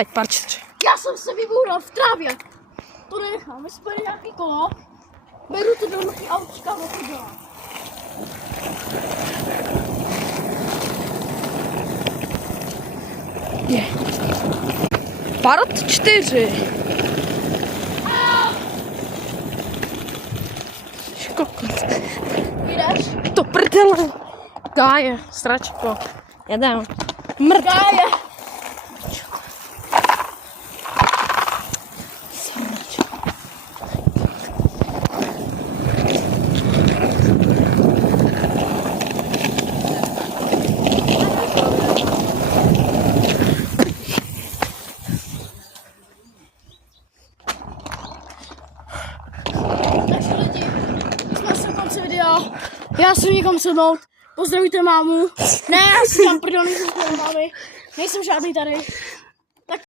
teď pár 4. Já jsem se vyboural v trávě. To nenechám, my jsme nějaký kolo. Beru to do ruky aučka, no to dělám. Je. Part 4. Kokot. Jdeš? To prdele. Gáje, stračko. Jedem. Mrdáje. Sračko. Takže lidi, jsme se konci videa. Já jsem někam sednout. Pozdravujte mámu. Ne, já si tam prdel, nejsem s mámy. Nejsem žádný tady.